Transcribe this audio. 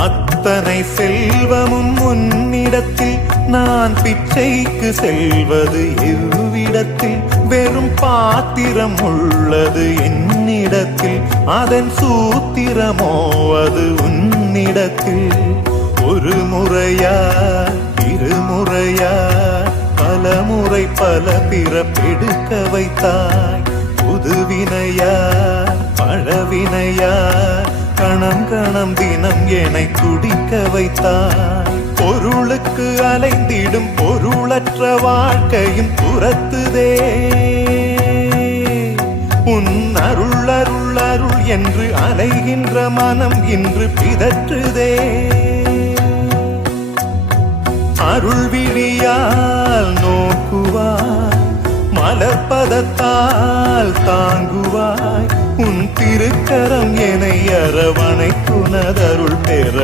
அத்தனை செல்வமும் உன்னிடத்தில் நான் பிச்சைக்கு செல்வது எவ்விடத்தில் வெறும் பாத்திரம் உள்ளது என்னிடத்தில் அதன் சூத்திரமோ அது உன்னிடத்தில் ஒரு முறையா இருமுறையா பல முறை பல பிறப்பெடுக்க வைத்தாய் புதுவினையா பழவினையா கணம் கணம் தினம் என்னை துடிக்க வைத்தாய் பொருளுக்கு அலைந்திடும் பொருளற்ற வாழ்க்கையும் துரத்துதே உன் அருள் அருள் அருள் என்று அலைகின்ற மனம் இன்று பிதற்றுதே அருள் விழியால் நோக்குவாய் மலர்பதத்தால் தாங்குவாய் உன் திருக்கரம் என்னை அரவணைத்துனதருள் பெற